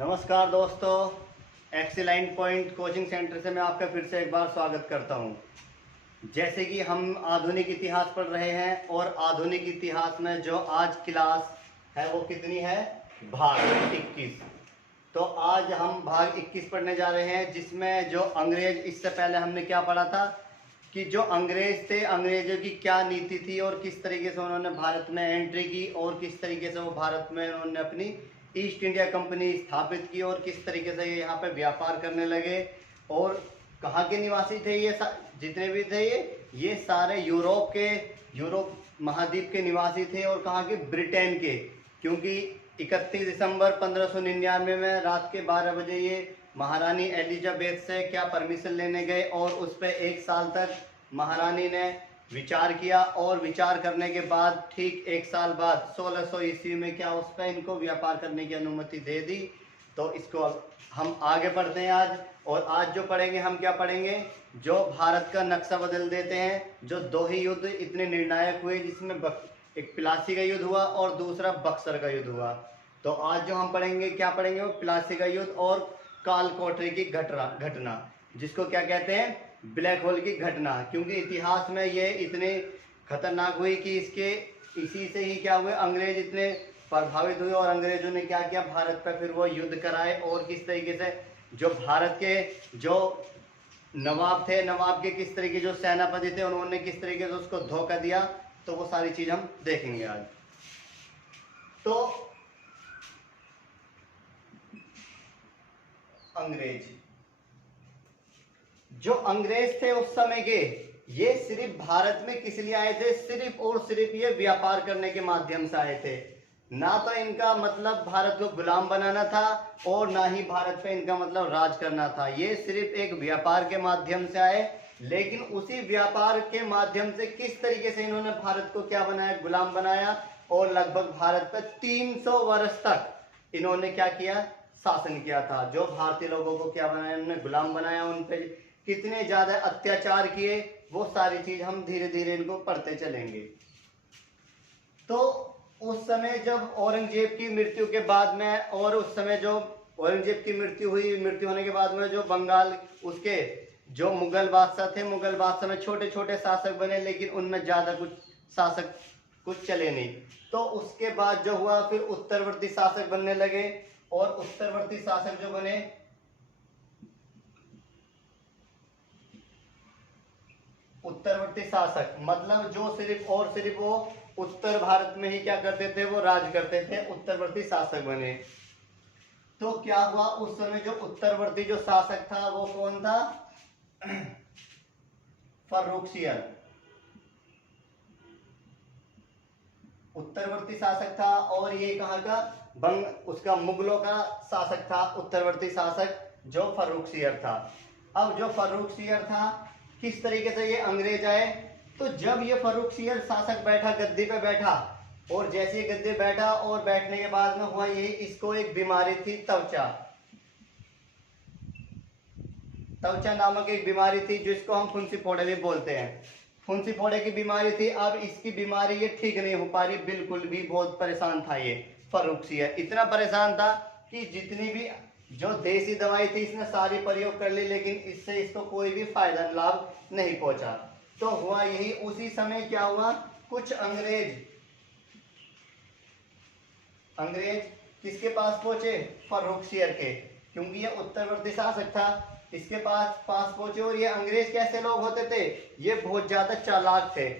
नमस्कार दोस्तों, एक्सीलाइन point coaching centre से मैं आपका फिर से एक बार स्वागत करता हूं। जैसे कि हम आधुनिक इतिहास पढ़ रहे हैं और आधुनिक इतिहास में जो आज क्लास है वो कितनी है, भाग 21। तो आज हम भाग 21 पढ़ने जा रहे हैं, जिसमें जो अंग्रेज, इससे पहले हमने क्या पढ़ा था कि जो अंग्रेज थे, अंग्रेजों की क्या नीति थी और किस तरीके से उन्होंने भारत में एंट्री की और किस तरीके से वो भारत में उन्होंने अपनी ईस्ट इंडिया कंपनी स्थापित की और किस तरीके से ये यहाँ पे व्यापार करने लगे। और कहाँ के निवासी थे ये जितने भी थे ये सारे यूरोप महाद्वीप के निवासी थे। और कहाँ के, ब्रिटेन के, क्योंकि 31 दिसंबर 1599 में रात के 12 बजे ये महारानी एलिजाबेथ से क्या परमिशन लेने गए और उस पर 1 साल तक महारानी ने विचार किया। और विचार करने के बाद ठीक 1 साल बाद 1600 ईस्वी में क्या उस पर इनको व्यापार करने की अनुमति दे दी। तो इसको अब हम आगे पढ़ते हैं आज। और आज जो पढ़ेंगे, हम क्या पढ़ेंगे, जो भारत का नक्शा बदल देते हैं। जो 2 ही युद्ध इतने निर्णायक हुए, जिसमें एक प्लासी का युद्ध हुआ और दूसरा बक्सर का युद्ध हुआ। तो आज जो हम पढ़ेंगे, क्या पढ़ेंगे, वो प्लासी का युद्ध और काल कोठरी की घटना, जिसको क्या कहते हैं, ब्लैक होल की घटना। क्योंकि इतिहास में ये इतने खतरनाक हुई कि इसी से ही क्या हुए, अंग्रेज इतने प्रभावित हुए और अंग्रेजों ने क्या किया, भारत पर फिर वो युद्ध कराए। और किस तरीके से जो भारत के जो नवाब थे, नवाब के किस तरीके जो सेनापति थे, उन्होंने किस तरीके से उसको धोखा दिया। तो वो सारी चीज हम देखेंगे आज। तो अंग्रेज, जो अंग्रेज थे उस समय के, ये सिर्फ भारत में किस लिए आए थे, सिर्फ और सिर्फ ये व्यापार करने के माध्यम से आए थे। ना तो इनका मतलब भारत को गुलाम बनाना था और ना ही भारत पे इनका मतलब राज करना था। ये सिर्फ एक व्यापार के माध्यम से आए। लेकिन उसी व्यापार के माध्यम से किस तरीके से इन्होंने भारत को क्या बनाया, गुलाम बनाया। और लगभग भारत पे 300 वर्ष तक इन्होंने क्या किया, शासन किया था। जो भारतीय लोगों को क्या बनाया, उन्होंने गुलाम बनाया। उन पे कितने ज्यादा अत्याचार किए, वो सारी चीज हम धीरे धीरे इनको पढ़ते चलेंगे। तो उस समय जब औरंगजेब की मृत्यु के बाद में, और उस समय जो औरंगजेब की मृत्यु हुई, मृत्यु होने के बाद में जो बंगाल, उसके जो मुगल बादशाह थे, मुगल बादशाह में छोटे छोटे शासक बने, लेकिन उनमें ज्यादा कुछ शासक कुछ चले नहीं। तो उसके बाद जो हुआ, फिर उत्तरवर्ती शासक बनने लगे। और उत्तरवर्ती शासक जो बने, उत्तरवर्ती शासक मतलब जो सिर्फ और सिर्फ वो उत्तर भारत में ही क्या करते थे, वो राज करते थे, उत्तरवर्ती शासक बने। तो क्या हुआ, उस समय जो उत्तरवर्ती जो शासक था वो कौन था, फर्रुखसियर उत्तरवर्ती शासक था। और ये कहाँ का, उसका मुगलों का शासक था, उत्तरवर्ती शासक जो फर्रुखसियर था। अब जो फर्रुखसियर था, किस तरीके से ये अंग्रेज आए, तो जब ये फर्रुखसियर शासक बैठा, गद्दी पे बैठा, और जैसे ये गद्दी बैठा और बैठने के बाद में हुआ यही, इसको एक बीमारी थी, तवचा नामक एक बीमारी थी, जिसको हम फुंसी फोड़े भी बोलते हैं। फुंसी फोड़े की बीमारी थी। अब इसकी बीमारी ये ठीक नहीं हो पा रही, बिल्कुल भी। बहुत परेशान था ये फर्रुखसियर, इतना परेशान था कि जितनी भी जो देसी दवाई थी इसने सारी प्रयोग कर ली, लेकिन इससे इसको कोई भी फायदा लाभ नहीं पहुंचा। तो हुआ यही, उसी समय क्या हुआ, कुछ अंग्रेज किसके पास पहुंचे, फर्रुखसियर के, क्योंकि ये उत्तरवर्ती शासक था, इसके पास पहुंचे। और ये अंग्रेज कैसे लोग होते थे, ये बहुत ज्यादा चालाक थे।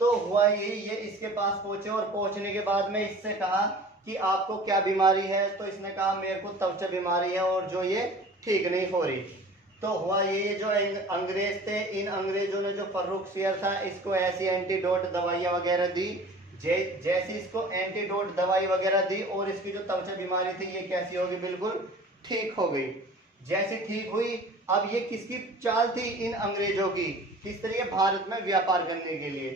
तो हुआ यही, ये इसके पास पहुंचे और पहुंचने के बाद में इससे कहा कि आपको क्या बीमारी है। तो इसने कहा मेरे को त्वचा बीमारी है और जो ये ठीक नहीं हो रही। तो हुआ ये, जो अंग्रेज थे, इन अंग्रेजों ने जो फर्रुखसियर था, इसको ऐसी एंटीडोट दवाइयां वगैरह दी। जैसी इसको एंटीडोट दवाई वगैरह दी और इसकी जो त्वचा बीमारी थी ये कैसी होगी, बिल्कुल ठीक हो गई। जैसे ठीक हुई, अब ये किसकी चाल थी, इन अंग्रेजों की, किस तरीके भारत में व्यापार करने के लिए।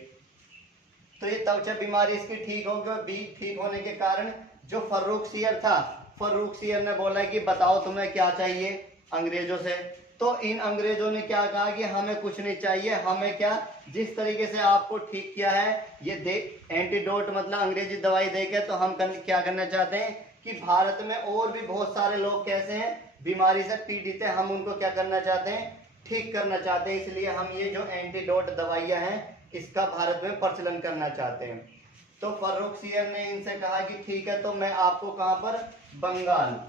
तो ये त्वचा बीमारी इसकी ठीक हो गई। ठीक होने के कारण जो फर्रुखसियर था, फर्रुखसियर ने बोला कि बताओ तुम्हें क्या चाहिए अंग्रेजों से। तो इन अंग्रेजों ने क्या कहा कि हमें कुछ नहीं चाहिए, हमें क्या, जिस तरीके से आपको ठीक किया है ये दे एंटीडोट मतलब अंग्रेजी दवाई देके, तो हम क्या करना चाहते हैं कि भारत में और भी बहुत सारे लोग कैसे हैं, बीमारी से पीड़ित है, हम उनको क्या करना चाहते हैं, ठीक करना चाहते हैं। इसलिए हम ये जो एंटीडोट दवाइयां हैं इसका भारत में प्रचलन करना चाहते हैं। तो फर्रुखसियर ने इनसे कहा कि ठीक है, तो मैं आपको कहां पर, बंगाल,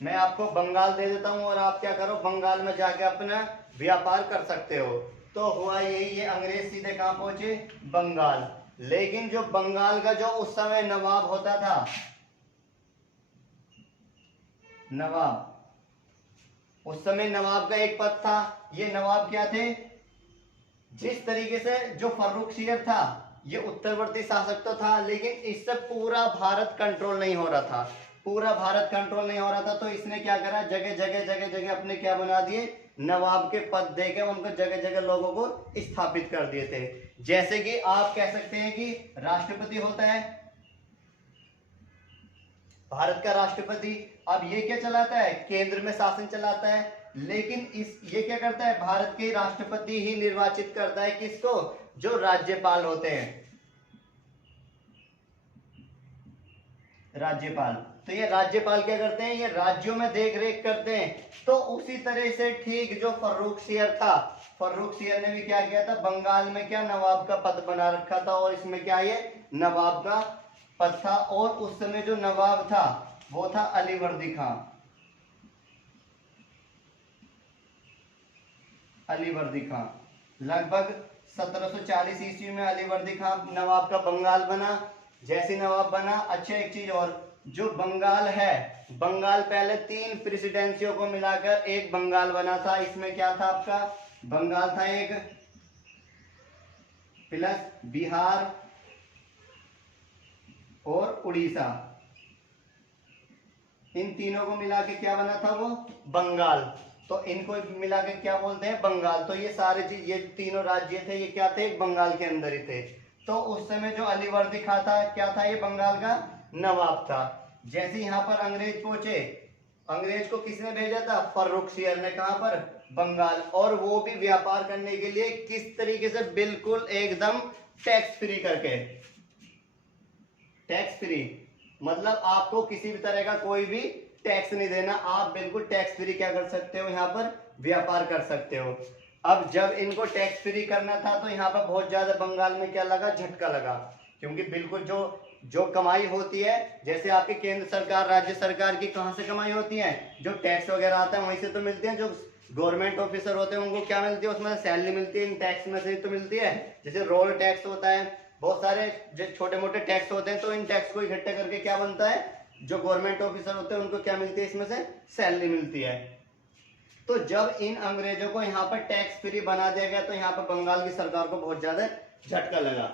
मैं आपको बंगाल दे देता हूं और आप क्या करो, बंगाल में जाके अपना व्यापार कर सकते हो। तो हुआ यही, ये अंग्रेज सीधे कहां पहुंचे, बंगाल। लेकिन जो बंगाल का जो उस समय नवाब होता था, नवाब, उस समय नवाब का एक पद था। ये नवाब क्या थे, जिस तरीके से जो फर्रुखसियर था ये उत्तरवर्ती शासक तो था, लेकिन इससे पूरा भारत कंट्रोल नहीं हो रहा था, पूरा भारत कंट्रोल नहीं हो रहा था। तो इसने क्या करा, जगह जगह अपने क्या बना दिए, नवाब के पद देके उनको जगह जगह लोगों को स्थापित कर दिए थे। जैसे कि आप कह सकते हैं कि राष्ट्रपति होता है, भारत का राष्ट्रपति, अब ये क्या चलाता है, केंद्र में शासन चलाता है। लेकिन ये क्या करता है, भारत के राष्ट्रपति ही निर्वाचित करता है किसको, जो राज्यपाल होते हैं, राज्यपाल। तो ये राज्यपाल क्या करते हैं, ये राज्यों में देख रेख करते हैं। तो उसी तरह से ठीक जो फर्रुखसियर था, फर्रुखसियर ने भी क्या किया था, बंगाल में क्या नवाब का पद बना रखा था, और इसमें क्या ये नवाब का पद था। और उस समय जो नवाब था वो था अलीवर्दी खां, अलीवर्दी खां। लगभग 1740 ईस्वी में अलीवर्दी खां नवाब का बंगाल बना। जैसे नवाब बना, अच्छा एक चीज और, जो बंगाल है, बंगाल पहले 3 प्रेसिडेंसियों को मिलाकर एक बंगाल बना था। इसमें क्या था आपका, बंगाल था एक, प्लस बिहार और उड़ीसा, इन तीनों को मिला के क्या बना था वो, बंगाल। तो इनको मिला के क्या बोलते हैं, बंगाल। तो ये सारे चीज, ये तीनों राज्य थे, ये क्या थे, बंगाल के अंदर ही थे। तो उस समय जो अलीवर्दी खां था, क्या था, ये बंगाल का नवाब था। जैसे यहाँ पर अंग्रेज पहुंचे, अंग्रेज को किसने भेजा था, फर्रुखसियर ने, कहां पर, बंगाल। और वो भी व्यापार करने के लिए किस तरीके से, बिल्कुल एकदम टैक्स फ्री करके, टैक्स फ्री मतलब आपको किसी भी तरह का कोई भी टैक्स नहीं देना, आप बिल्कुल टैक्स फ्री क्या कर सकते हो, यहाँ पर व्यापार कर सकते हो। अब जब इनको टैक्स फ्री करना था तो यहाँ पर बहुत ज्यादा बंगाल में क्या लगा, झटका लगा। क्योंकि बिल्कुल जो कमाई होती है, जैसे आपकी केंद्र सरकार, राज्य सरकार की कहां से कमाई होती है, जो टैक्स वगैरह आता है वहीं से तो मिलती है। जो गवर्नमेंट ऑफिसर होते हैं उनको क्या मिलती है, उसमें सैलरी मिलती है, इन टैक्स में से तो मिलती है। जैसे रोड टैक्स होता है, बहुत सारे जो छोटे मोटे टैक्स होते हैं, तो इन टैक्स को इकट्ठा करके क्या बनता है, जो गवर्नमेंट ऑफिसर होते हैं उनको क्या मिलती है, इसमें से सैलरी मिलती है। तो जब इन अंग्रेजों को यहाँ पर टैक्स फ्री बना दिया गया तो यहाँ पर बंगाल की सरकार को बहुत ज्यादा झटका लगा।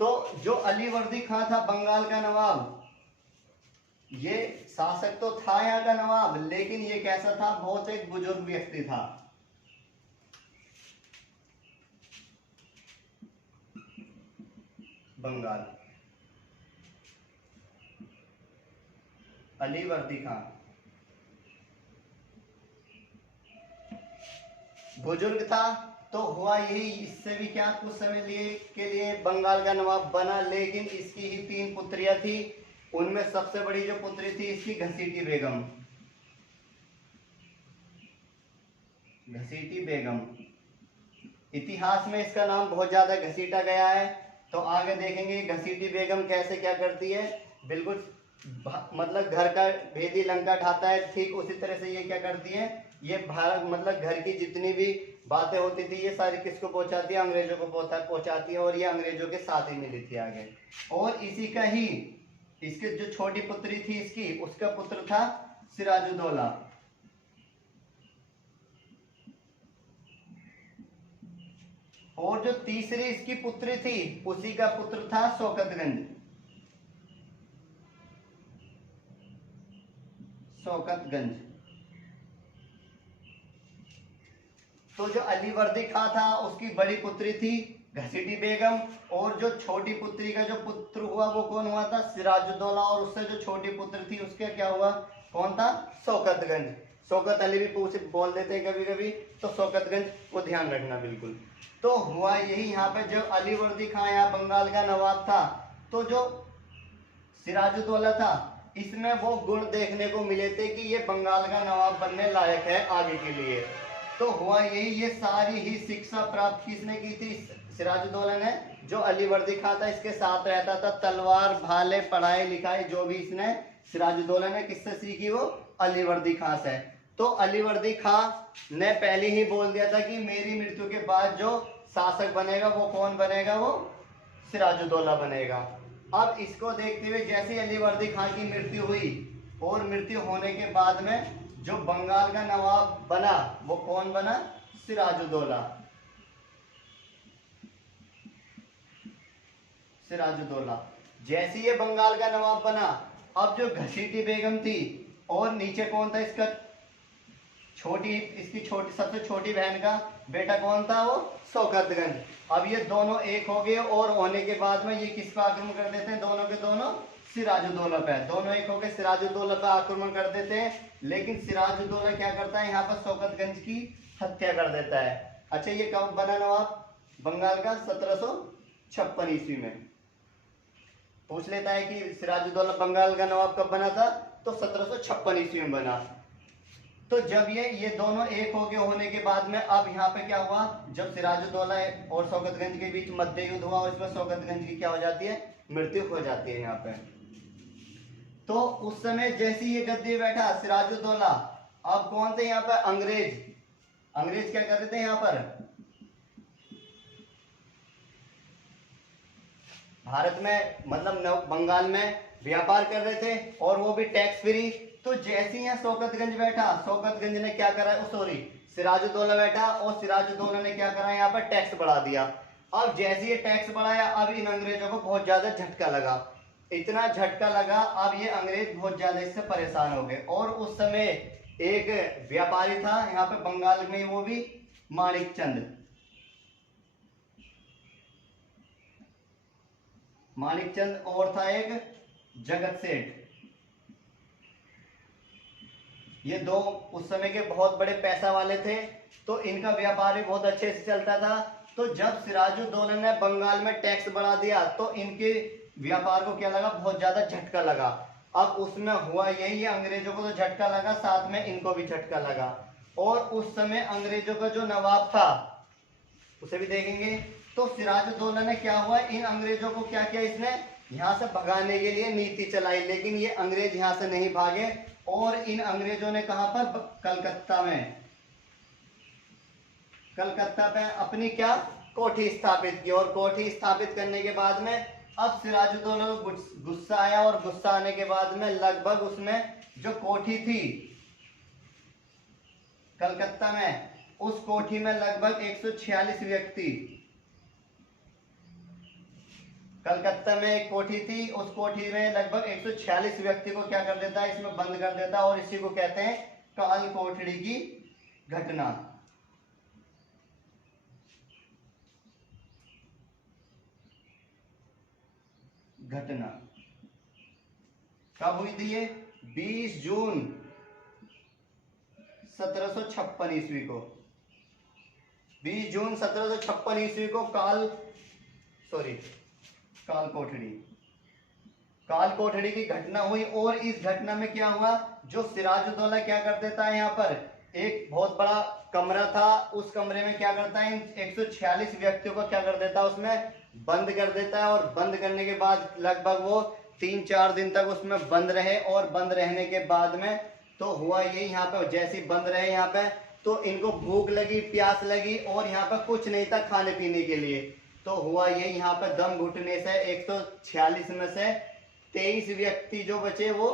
तो जो अलीवर्दी खां था बंगाल का नवाब, ये शासक तो था यहाँ का नवाब, लेकिन ये कैसा था, बहुत एक बुजुर्ग व्यक्ति था। बंगाल, अलीवर्दी खां बुजुर्ग था। तो हुआ यही, इससे भी क्या कुछ समय के लिए बंगाल का नवाब बना। लेकिन इसकी ही 3 पुत्रियां थी, उनमें सबसे बड़ी जो पुत्री थी इसकी घसीटी बेगम, घसीटी बेगम। इतिहास में इसका नाम बहुत ज्यादा घसीटा गया है, तो आगे देखेंगे घसीटी बेगम कैसे क्या करती है, बिल्कुल मतलब घर का भेदी लंका ढाता है, ठीक उसी तरह से ये क्या करती है, ये भारत मतलब घर की जितनी भी बातें होती थी ये सारी किसको पहुंचाती है, अंग्रेजों को पहुंचाती है। और ये अंग्रेजों के साथ ही मिली थी आगे। और इसी का ही, इसके जो छोटी पुत्री थी इसकी, उसका पुत्र था सिराजुद्दौला। और जो तीसरी इसकी पुत्री थी उसी का पुत्र था शौकतगंज, शौकतगंज। तो जो अलीवर्दी खां था उसकी बड़ी पुत्री थी घसीटी बेगम, और जो छोटी पुत्री का जो पुत्र हुआ वो कौन हुआ था, सिराजुद्दौला। और उससे जो छोटी पुत्र थी उसका क्या हुआ, कौन था, शौकतगंज। शौकत अली भी पूछ बोल देते हैं कभी कभी, तो शौकतगंज को ध्यान रखना बिल्कुल। तो हुआ यही यहाँ पे, जब अलीवर्दी खां यहाँ बंगाल का नवाब था, तो जो सिराजुद्दौला था इसमें वो गुण देखने को मिले थे कि ये बंगाल का नवाब बनने लायक है आगे के लिए। तो हुआ यही, ये सारी ही शिक्षा प्राप्त किसने की थी? सिराजुद्दौला ने। जो अलीवर्दी खां था इसके साथ रहता था, तलवार भाले पढ़ाई लिखाई जो भी इसने सिराजुद्दौला ने किससे सीखी? वो अलीवर्दी खां से। तो अलीवर्दी खां ने पहले ही बोल दिया था कि मेरी मृत्यु के बाद जो शासक बनेगा वो कौन बनेगा? वो सिराजुद्दौला बनेगा। अब इसको देखते हुए जैसे अलीवर्दी खां की मृत्यु हुई और मृत्यु होने के बाद में जो बंगाल का नवाब बना वो कौन बना? सिराजुद्दौला। सिराजुद्दौला जैसे ये बंगाल का नवाब बना, अब जो घसीटी बेगम थी और नीचे कौन था इसका इसकी सबसे छोटी बहन का बेटा कौन था? वो शौकतगंज। अब ये दोनों एक हो गए और होने के बाद में ये किस पर आक्रमण कर देते हैं? दोनों के दोनों सिराजुद्दौला पे। दोनों एक हो गए, सिराजुद्दौला पे आक्रमण कर देते हैं। लेकिन सिराजुद्दौला क्या करता है? यहाँ पर शौकतगंज की हत्या कर देता है। अच्छा, ये कब बना नवाब बंगाल का? 1756 ईस्वी में। पूछ लेता है कि सिराजुद्दौला बंगाल का नवाब कब बना था? तो 1756 ईस्वी में बना। तो जब ये दोनों एक हो गए होने के बाद में अब यहाँ पे क्या हुआ? जब सिराजुद्दौला और शौकतगंज के बीच मध्य युद्ध हुआ और इसमें शौकतगंज की क्या हो जाती है? मृत्यु हो जाती है यहाँ पे। तो उस समय जैसे ये गद्दी बैठा सिराजुद्दौला, अब कौन थे यहाँ पे? अंग्रेज क्या कर रहे थे यहाँ पर? भारत में मतलब बंगाल में व्यापार कर रहे थे और वो भी टैक्स फ्री। तो जैसे ही यहाँ शौकतगंज बैठा, शौकतगंज ने क्या करा? सिराजुद्दौला बैठा और सिराजुद्दौला ने क्या करा? यहाँ पर टैक्स बढ़ा दिया। अब जैसे ये टैक्स बढ़ाया, अब इन अंग्रेजों को बहुत ज्यादा झटका लगा। इतना झटका लगा, अब ये अंग्रेज बहुत ज्यादा इससे परेशान हो गए। और उस समय एक व्यापारी था यहाँ पे बंगाल में, वो भी माणिकचंद और था एक जगत सेठ। ये दो उस समय के बहुत बड़े पैसा वाले थे, तो इनका व्यापार भी बहुत अच्छे से चलता था। तो जब सिराजुद्दौला ने बंगाल में टैक्स बढ़ा दिया तो इनके व्यापार को क्या लगा? बहुत ज्यादा झटका लगा। अब उसमें हुआ यही, अंग्रेजों को तो झटका लगा, साथ में इनको भी झटका लगा। और उस समय अंग्रेजों का जो नवाब था उसे भी देखेंगे। तो सिराजुद्दौला ने क्या हुआ? इन अंग्रेजों को क्या किया? इसने यहाँ से भगाने के लिए नीति चलाई, लेकिन ये अंग्रेज यहाँ से नहीं भागे। और इन अंग्रेजों ने कहां पर? कलकत्ता पे अपनी क्या कोठी स्थापित की। और कोठी स्थापित करने के बाद में अब सिराजुद्दौला को गुस्सा आया, और गुस्सा आने के बाद में लगभग उसमें जो कोठी थी कलकत्ता में, उस कोठी में लगभग 146 व्यक्ति, कलकत्ता में एक कोठी थी, उस कोठी में लगभग 146 व्यक्ति को क्या कर देता है? इसमें बंद कर देता है। और इसी को कहते हैं काल कोठड़ी की घटना। कब हुई थी ये? 20 जून 1756 ईस्वी को। 20 जून 1756 ईस्वी को काल कोठड़ी की घटना हुई। और इस घटना में क्या हुआ? जो सिराजुद्दौला क्या कर देता है? यहाँ पर एक बहुत बड़ा कमरा था, उस कमरे में क्या करता है? इन 146 व्यक्तियों को क्या कर देता है? उसमें बंद कर देता है। और बंद करने के बाद लगभग वो 3-4 दिन तक उसमें बंद रहे। और बंद रहने के बाद में तो हुआ ये, यहाँ पे जैसे बंद रहे यहाँ पे, तो इनको भूख लगी, प्यास लगी, और यहाँ पे कुछ नहीं था खाने पीने के लिए। तो हुआ ये, यहाँ पे दम घुटने से 146 में से 23 व्यक्ति जो बचे वो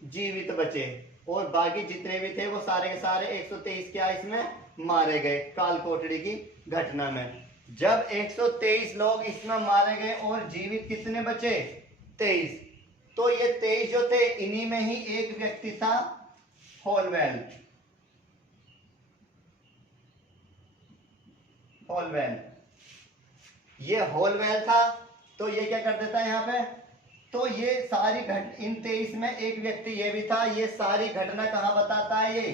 जीवित बचे, और बाकी जितने भी थे वो सारे के सारे 123 क्या इसमें मारे गए काल कोठड़ी की घटना में। जब 123 लोग इसमें मारे गए और जीवित कितने बचे? 23। तो ये 23 जो थे, इन्हीं में ही एक व्यक्ति था होलवेल। ये होलवेल था। तो ये क्या कर देता है यहाँ पे? तो ये सारी इन 23 में एक व्यक्ति ये भी था। ये सारी घटना कहां बताता है? ये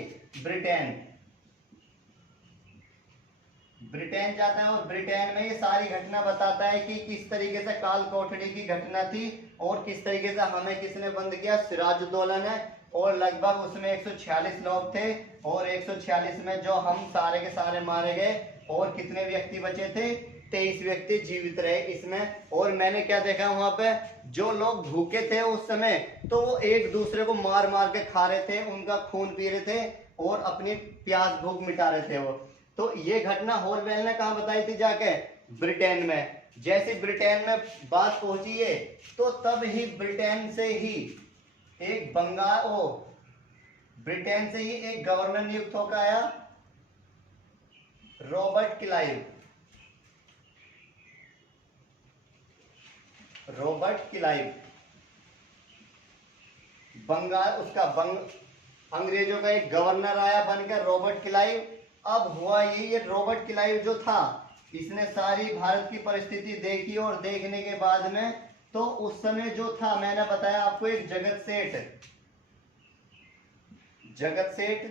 ब्रिटेन जाता है और ब्रिटेन में ये सारी घटना बताता है कि किस तरीके से काल कोठड़ी की घटना थी और किस तरीके से हमें किसने बंद किया, सिराजुद्दौला ने। और लगभग उसमें 146 लोग थे और 146 में जो हम सारे के सारे मारे गए और कितने व्यक्ति बचे थे, 23 व्यक्ति जीवित रहे इसमें। और मैंने क्या देखा वहां पे, जो लोग भूखे थे उस समय तो वो एक दूसरे को मार मार के खा रहे थे, उनका खून पी रहे थे और अपनी प्यास भूख मिटा रहे थे वो। तो ये घटना हॉलवेल ने कहा बताई थी जाके, ब्रिटेन में। जैसे ब्रिटेन में बात पहुंची है तो तब ही ब्रिटेन से ही एक ब्रिटेन से ही एक गवर्नर नियुक्त होकर आया, रॉबर्ट क्लाइव। अंग्रेजों का एक गवर्नर आया बनकर, रॉबर्ट क्लाइव। अब हुआ ये रॉबर्ट क्लाइव जो था, इसने सारी भारत की परिस्थिति देखी और देखने के बाद में तो उस समय जो था, मैंने बताया आपको, एक जगत सेठ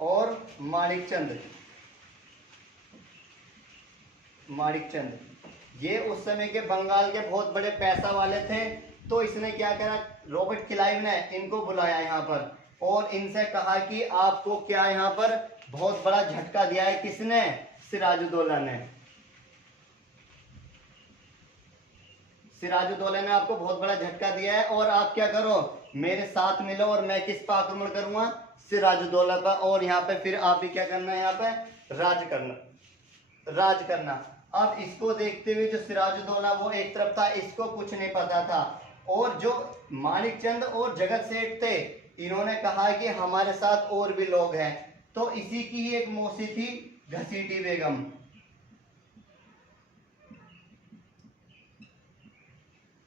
और माणिकचंद, ये उस समय के बंगाल के बहुत बड़े पैसा वाले थे। तो इसने क्या करा, रॉबर्ट क्लाइव ने इनको बुलाया यहाँ पर और इनसे कहा कि आपको क्या यहाँ पर बहुत बड़ा झटका दिया है, किसने, सिराजुद्दौला ने। सिराजुद्दौला ने आपको बहुत बड़ा झटका दिया है और आप क्या करो, मेरे साथ मिलो और मैं किस पर आक्रमण करूंगा, सिराजुद्दौला पर। और यहाँ पे फिर आप ही क्या करना है, यहाँ पे राज करना। अब इसको देखते हुए जो सिराजुद्दौला वो एक तरफ था, इसको कुछ नहीं पता था। और जो माणिकचंद और जगत सेठ थे, इन्होंने कहा कि हमारे साथ और भी लोग हैं। तो इसी की ही एक मौसी थी, घसीटी बेगम।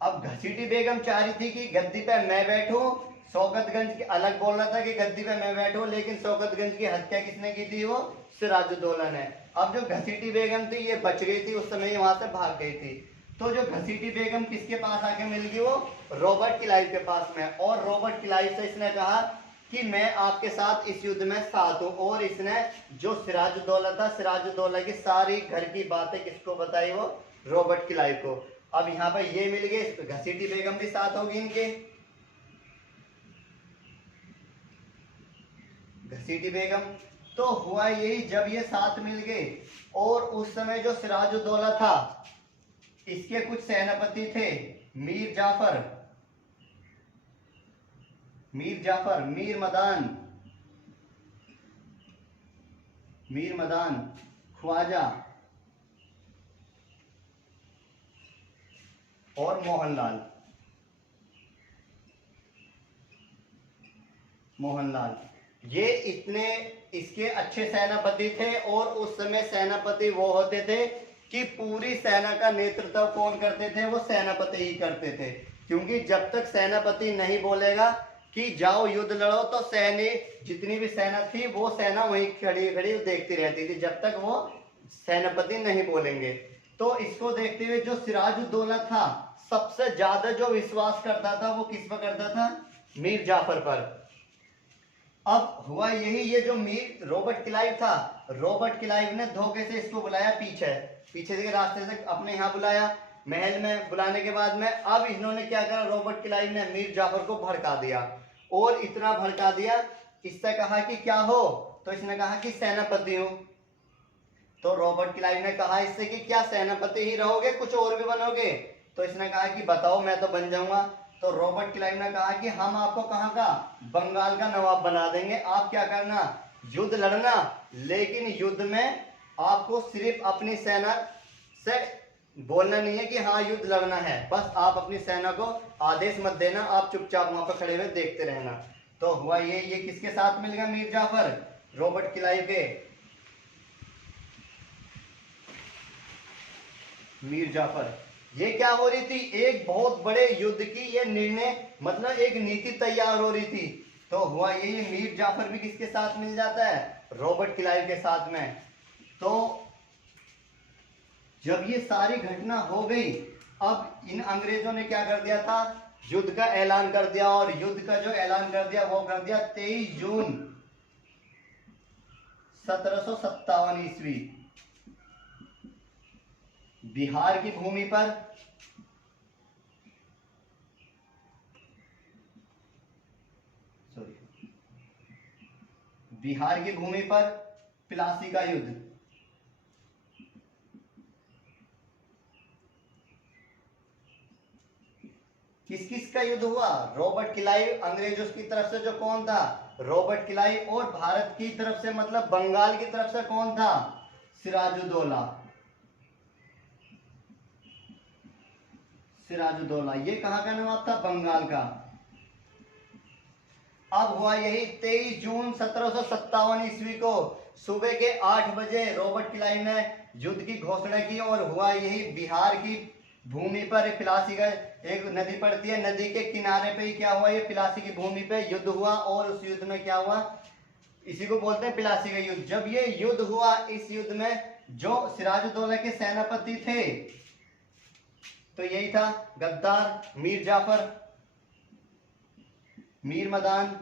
अब घसीटी बेगम चाह रही थी कि गद्दी पे मैं बैठूं, शौकतगंज की अलग बोल रहा था कि गद्दी पे मैं बैठूं, लेकिन शौकतगंज की हत्या किसने की थी, वो सिराजुद्दौला ने। अब जो घसीटी बेगम थी ये बच गई थी, उस समय वहां से भाग गई थी। तो जो घसीटी बेगम किसके पास आके मिल गई, वो रॉबर्ट क्लाइव के पास में। और रॉबर्ट क्लाइव से इसने कहा कि मैं आपके साथ इस युद्ध में साथ हूं। और इसने जो सिराजुद्दौला था, सिराजुद्दौला की सारी घर की बातें किसको बताई, वो रॉबर्ट क्लाइव को। अब यहाँ पर ये मिल गए, घसीटी बेगम भी साथ होगी इनके, घसीटी बेगम। तो हुआ यही, जब ये साथ मिल गए और उस समय जो सिराजुद्दौला था, इसके कुछ सेनापति थे, मीर जाफर, मीर मदान, ख्वाजा और मोहनलाल, ये इतने इसके अच्छे सेनापति थे। और उस समय सेनापति वो होते थे कि पूरी सेना का नेतृत्व कौन करते थे, वो सेनापति ही करते थे। क्योंकि जब तक सेनापति नहीं बोलेगा कि जाओ युद्ध लड़ो, तो जितनी भी सेना थी वो सेना वहीं खड़ी देखती रहती थी, जब तक वो सेनापति नहीं बोलेंगे। तो इसको देखते हुए जो सिराजुद्दौला था, सबसे ज्यादा जो विश्वास करता था वो किस पर करता था, मीर जाफर पर। अब हुआ यही, ये जो रॉबर्ट क्लाइव था, रॉबर्ट क्लाइव ने धोखे से इसको बुलाया पीछे से रास्ते से अपने यहाँ बुलाया, महल में बुलाने के बाद में अब इन्होंने क्या करा, रॉबर्ट क्लाइव ने मीर जाफर को भड़का दिया। और इतना भड़का दिया, इससे कहा कि क्या हो, तो इसने कहा कि सेनापति हूं। तो रॉबर्ट क्लाइव ने कहा इससे कि क्या सेनापति ही रहोगे, कुछ और भी बनोगे? तो इसने कहा कि बताओ, मैं तो बन जाऊंगा। तो रॉबर्ट क्लाइव ने कहा कि हम आपको कहाँ का, बंगाल का नवाब बना देंगे। आप क्या करना, युद्ध लड़ना, लेकिन युद्ध में आपको सिर्फ अपनी सेना से बोलना नहीं है कि हाँ युद्ध लड़ना है, बस आप अपनी सेना को आदेश मत देना, आप चुपचाप वहां पर खड़े हुए देखते रहना। तो हुआ ये किसके साथ मिल गया, मीर जाफर, रॉबर्ट क्लाइव के। मीर जाफर, ये क्या हो रही थी, एक बहुत बड़े युद्ध की ये निर्णय, मतलब एक नीति तैयार हो रही थी। तो हुआ ये मीर जाफर भी किसके साथ मिल जाता है, रॉबर्ट क्लाइव के साथ में। तो जब ये सारी घटना हो गई, अब इन अंग्रेजों ने क्या कर दिया था, युद्ध का ऐलान कर दिया। और युद्ध का जो ऐलान कर दिया वो कर दिया 23 जून 1757 ईस्वी बिहार की भूमि पर प्लासी का युद्ध। किस किस का युद्ध हुआ? रॉबर्ट क्लाइव अंग्रेजों की तरफ से, जो कौन था? Robert Clive. और भारत की तरफ से मतलब बंगाल की तरफ से कौन था? सिराजुद्दौला। सिराजुद्दौला ये कहां का नवाब था? बंगाल का। अब हुआ यही 23 जून 1757 ईस्वी को सुबह के 8 बजे रॉबर्ट क्लाइव ने युद्ध की घोषणा की और हुआ यही बिहार की भूमि पर प्लासी का एक नदी पड़ती है, नदी के किनारे पे ही क्या हुआ? ये प्लासी की भूमि पे युद्ध हुआ। और उस युद्ध में क्या हुआ? इसी को बोलते हैं प्लासी का युद्ध। जब ये युद्ध हुआ, इस युद्ध में जो सिराजुद्दौला के सेनापति थे तो यही था गद्दार मीर जाफर, मीर मदान,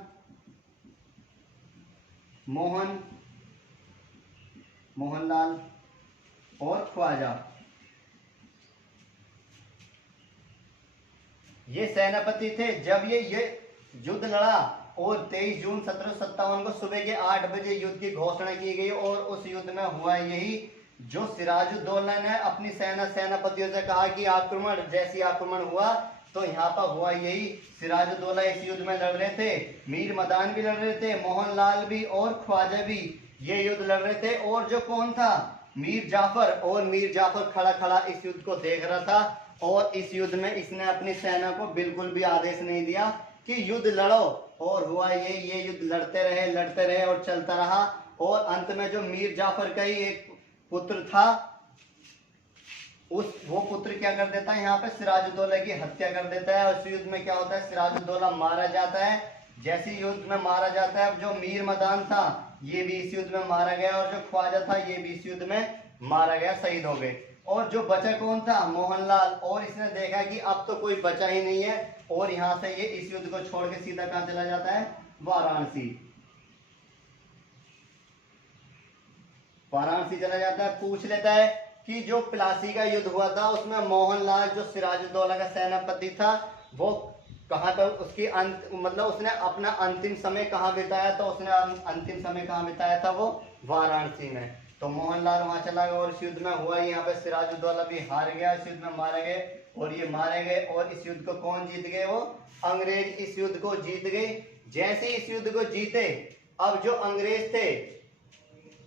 मोहनलाल और ख्वाजा। ये सेनापति थे। जब ये युद्ध लड़ा और 23 जून 1757 को सुबह के 8 बजे युद्ध की घोषणा की गई और उस युद्ध में हुआ यही, जो सिराजुद्दौला ने अपनी सेनापतियों से कहा कि आक्रमण, जैसी आक्रमण हुआ तो यहाँ पर हुआ यही। सिराजुद्दौला इस युद्ध में लड़ रहे थे, मीर मदान भी लड़ रहे थे, मोहनलाल भी और ख्वाजा भी ये युद्ध लड़ रहे थे। और जो कौन था? मीर जाफर। और मीर जाफर खड़ा खड़ा इस युद्ध को देख रहा था। और इस युद्ध में इसने अपनी सेना को बिल्कुल भी आदेश नहीं दिया कि युद्ध लड़ो। और हुआ ये युद्ध लड़ते रहे और चलता रहा। और अंत में जो मीर जाफर का ही एक पुत्र था, वो पुत्र क्या कर देता है? यहाँ पे सिराजुद्दौला की हत्या कर देता है। और इस युद्ध में क्या होता है? सिराजुद्दौला मारा जाता है। जैसे युद्ध में मारा जाता है, जो मीर मदान था ये भी इस युद्ध में मारा गया और जो ख्वाजा था ये भी इस युद्ध में मारा गया, शहीद हो गए। और जो बचा कौन था? मोहनलाल। और इसने देखा कि अब तो कोई बचा ही नहीं है और यहाँ से ये इस युद्ध को छोड़ के सीधा कहाँ चला जाता है? वाराणसी चला जाता है। पूछ लेता है कि जो प्लासी का युद्ध हुआ था उसमें मोहनलाल, जो सिराजुद्दौला का सेनापति था, वो कहाँ पर उसकी मतलब उसने अपना अंतिम समय कहाँ बिताया? तो उसने अंतिम समय कहाँ बिताया था? वो वाराणसी में। तो मोहनलाल वहां चला गया और इस युद्ध में हुआ यहाँ पे सिराजुद्दौला भी हार गया, इस युद्ध में मारे गए और ये मारे गए। और इस युद्ध को कौन जीत गए? वो अंग्रेज इस युद्ध को जीत गए। जैसे इस युद्ध को जीते, अब जो अंग्रेज थे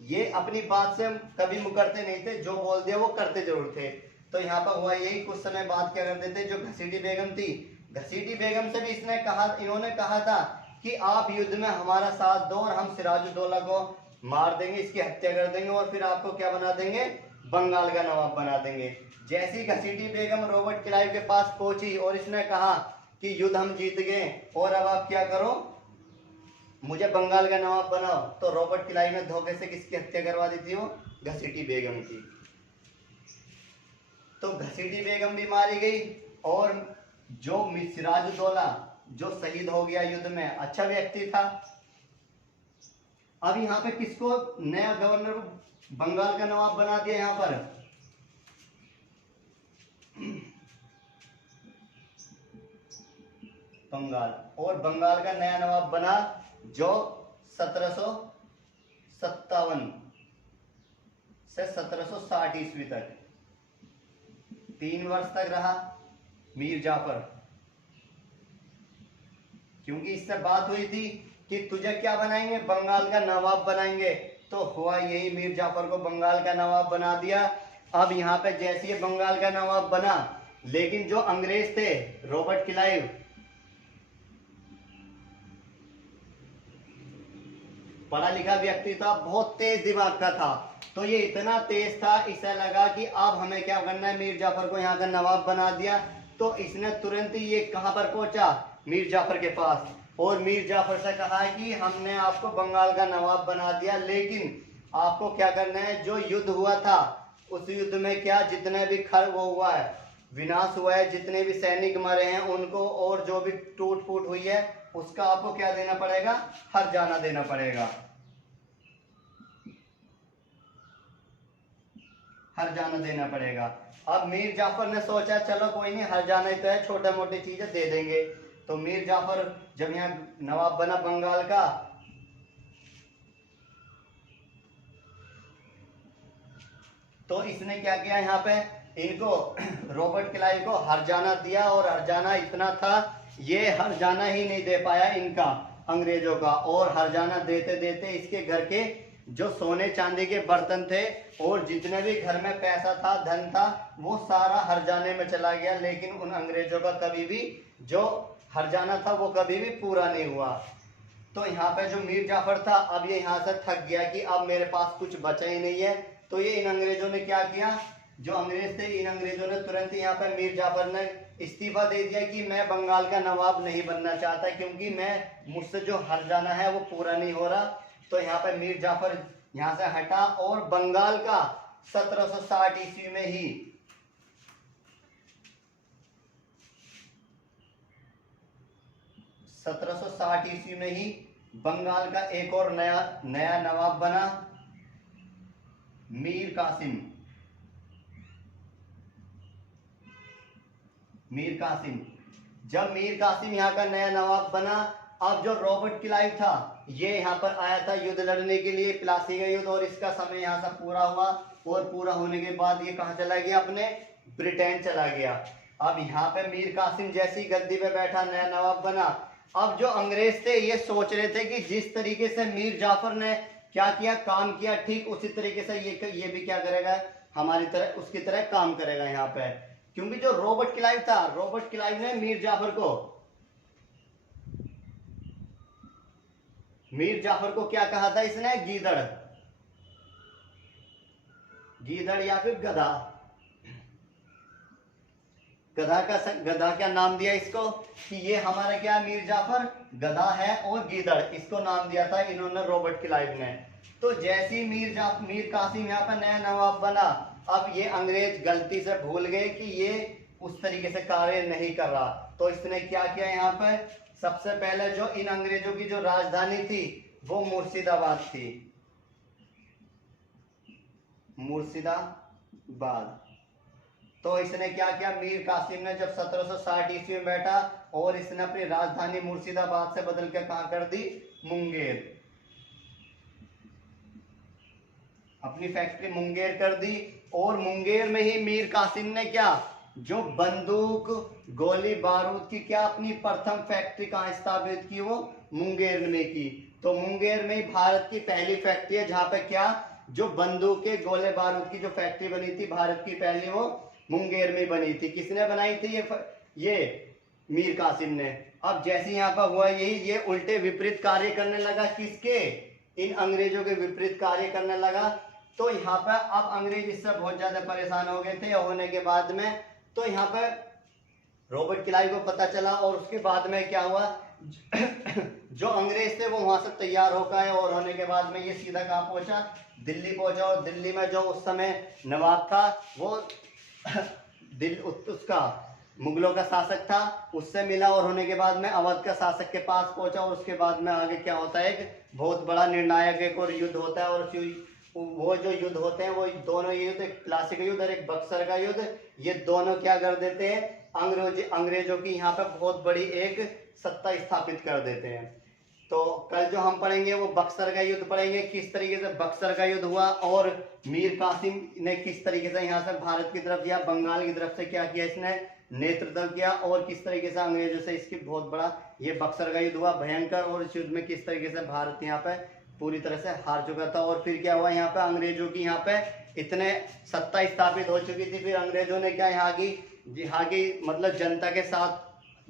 ये अपनी बात से कभी मुकरते नहीं थे, जो बोल दिया वो करते जरूर थे। तो यहाँ पर हुआ यही, कुछ समय बाद क्या करते थे? जो घसीटी बेगम थी, घसीटी बेगम से भी इन्होंने कहा था कि आप युद्ध में हमारा साथ दो और हम सिराजुद्दौला को मार देंगे, इसकी हत्या कर देंगे और फिर आपको क्या बना देंगे? बंगाल का नवाब बना देंगे। जैसी घसीटी बेगम रॉबर्ट क्लाइव के पास पहुंची और इसने कहा कि युद्ध हम जीत गए और अब आप क्या करो? मुझे बंगाल का नवाब बनाओ। तो रॉबर्ट क्लाइव ने धोखे से किसकी हत्या करवा दी थी? वो घसीटी बेगम की। तो घसीटी बेगम भी मारी गई और जो सिराजुद्दौला जो शहीद हो गया युद्ध में, अच्छा व्यक्ति था। अब यहाँ पे किसको नया गवर्नर बंगाल का नवाब बना दिया? यहाँ पर बंगाल, और बंगाल का नया नवाब बना जो 1757 से 1760 ईस्वी तक 3 वर्ष तक रहा मीर जाफर। क्योंकि इससे बात हुई थी कि तुझे क्या बनाएंगे? बंगाल का नवाब बनाएंगे। तो हुआ यही, मीर जाफर को बंगाल का नवाब बना दिया। अब यहाँ पे जैसे ये बंगाल का नवाब बना, लेकिन जो अंग्रेज थे, रॉबर्ट क्लाइव पढ़ा लिखा व्यक्ति था, बहुत तेज दिमाग का था। तो ये इतना तेज था, इसे लगा कि अब हमें क्या करना है? मीर जाफर को यहाँ का नवाब बना दिया। तो इसने तुरंत ही ये कहाँ पर पहुंचा? मीर जाफर के पास। और मीर जाफर से कहा कि हमने आपको बंगाल का नवाब बना दिया, लेकिन आपको क्या करना है? जो युद्ध हुआ था उस युद्ध में क्या जितने भी वो हुआ है, विनाश हुआ है, जितने भी सैनिक मरे हैं उनको, और जो भी टूट फूट हुई है उसका आपको क्या देना पड़ेगा? हर्जाना देना पड़ेगा। हर्जाना देना पड़ेगा। अब मीर जाफर ने सोचा चलो कोई नहीं, हर्जाना ही तो है, छोटे मोटी चीजें दे देंगे। तो मीर जाफर जब यहाँ नवाब बना बंगाल का, तो इसने क्या किया, यहाँ पे इनको रॉबर्ट क्लाइव को हर्जाना दिया, और हर्जाना इतना था, ये हर्जाना ही नहीं दे पाया इनका अंग्रेजों का, और हर्जाना देते देते इसके घर के जो सोने चांदी के बर्तन थे और जितने भी घर में पैसा था, धन था, वो सारा हर्जाने में चला गया। लेकिन उन अंग्रेजों का कभी भी जो हर्जाना था वो कभी भी पूरा नहीं हुआ। तो यहाँ पे जो मीर जाफर था, अब ये यहाँ से थक गया कि अब मेरे पास कुछ बचा ही नहीं है। तो ये इन अंग्रेजों ने क्या किया, जो अंग्रेज थे, इन अंग्रेजों ने तुरंत यहाँ पे मीर जाफर ने इस्तीफा दे दिया कि मैं बंगाल का नवाब नहीं बनना चाहता, क्योंकि मुझसे जो हर्जाना है वो पूरा नहीं हो रहा। तो यहाँ पे मीर जाफर यहाँ से हटा, और बंगाल का 1760 ईस्वी में ही 1760 ईस्वी में ही बंगाल का एक और नया नवाब बना, मीर कासिम। मीर कासिम, जब मीर कासिम यहाँ का नया नवाब बना, अब जो रॉबर्ट क्लाइव था ये यहाँ पर आया था युद्ध लड़ने के लिए, प्लासी का युद्ध, और इसका समय यहाँ से पूरा हुआ, और पूरा होने के बाद ये कहाँ चला गया, अपने ब्रिटेन चला गया। अब यहाँ पे मीर कासिम जैसी गद्दी पे बैठा, नया नवाब बना। अब जो अंग्रेज थे ये सोच रहे थे कि जिस तरीके से मीर जाफर ने क्या किया, काम किया, ठीक उसी तरीके से ये भी क्या करेगा, हमारी तरह उसकी तरह काम करेगा यहाँ पे। क्योंकि जो रॉबर्ट क्लाइव था, रॉबर्ट क्लाइव ने मीर जाफर को क्या कहा था इसने, गीदड़, गीदड़ या फिर गधा। गधा क्या नाम दिया इसको कि ये हमारा क्या, मीर जाफर गधा है, और गीदड़ इसको नाम दिया था इन्होंने, रॉबर्ट क्लाइव ने। तो जैसी मीर कासिम यहाँ पर नया नवाब बना, अब ये अंग्रेज गलती से भूल गए कि ये उस तरीके से कार्य नहीं कर रहा। तो इसने क्या किया, यहाँ पर सबसे पहले जो इन अंग्रेजों की जो राजधानी थी वो मुर्शिदाबाद थी, मुर्शिदाबाद। तो इसने क्या किया, मीर कासिम ने जब 1760 ईस्वी में बैठा, और इसने अपनी राजधानी मुर्शिदाबाद से बदल के कहां कर दी, मुंगेर, अपनी फैक्ट्री मुंगेर कर दी। और मुंगेर में ही मीर कासिम ने क्या, जो बंदूक गोली बारूद की क्या अपनी प्रथम फैक्ट्री कहां स्थापित की, वो मुंगेर में की। तो मुंगेर में ही भारत की पहली फैक्ट्री है जहां पे क्या, जो बंदूक के गोले बारूद की जो फैक्ट्री बनी थी भारत की पहली, वो मुंगेर में बनी थी। किसने बनाई थी, ये मीर कासिम ने। अब जैसे यहाँ पर हुआ यही, ये उल्टे विपरीत कार्य करने लगा, किसके, इन अंग्रेजों के विपरीत कार्य करने लगा। तो यहाँ पर अब अंग्रेज इससे बहुत ज्यादा परेशान हो गए थे। होने के बाद में तो यहाँ पर रॉबर्ट क्लाइव को पता चला, और उसके बाद में क्या हुआ, जो अंग्रेज थे वो वहां से तैयार होकर, और होने के बाद में ये सीधा कहाँ पहुंचा, दिल्ली पहुंचा। और दिल्ली में जो उस समय नवाब था वो उसका मुगलों का शासक था, उससे मिला, और होने के बाद में अवध का शासक के पास पहुंचा। और उसके बाद में आगे क्या होता है, एक बहुत बड़ा निर्णायक एक और युद्ध होता है। और वो जो युद्ध होते हैं वो दोनों युद्ध, एक प्लासी का युद्ध और एक बक्सर का युद्ध, ये दोनों क्या कर देते हैं, अंग्रेजों की यहाँ पे बहुत बड़ी एक सत्ता स्थापित कर देते हैं। तो कल जो हम पढ़ेंगे वो बक्सर का युद्ध पढ़ेंगे, किस तरीके से बक्सर का युद्ध हुआ, और मीर कासिम ने किस तरीके से यहाँ से भारत की तरफ या बंगाल की तरफ से क्या किया, इसने नेतृत्व किया, और किस तरीके से अंग्रेजों से इसकी बहुत बड़ा ये बक्सर का युद्ध हुआ भयंकर। और इस युद्ध में किस तरीके से भारत यहाँ पे पूरी तरह से हार चुका था। और फिर क्या हुआ, यहाँ पे अंग्रेजों की यहाँ पे इतने सत्ता स्थापित हो चुकी थी, फिर अंग्रेजों ने क्या यहाँ की मतलब जनता के साथ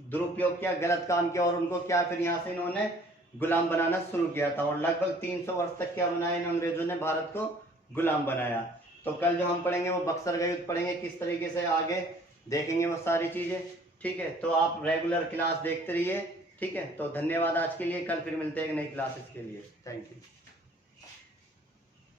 दुरुपयोग किया, गलत काम किया, और उनको क्या फिर यहाँ से इन्होंने गुलाम बनाना शुरू किया था। और लगभग 300 वर्ष तक क्या बनाया इन अंग्रेजों ने, भारत को गुलाम बनाया। तो कल जो हम पढ़ेंगे वो बक्सर का युद्ध पढ़ेंगे, किस तरीके से आगे देखेंगे वो सारी चीजें। ठीक है, तो आप रेगुलर क्लास देखते रहिए। ठीक है, तो धन्यवाद आज के लिए, कल फिर मिलते हैं एक नई क्लासेस के लिए। Thank you.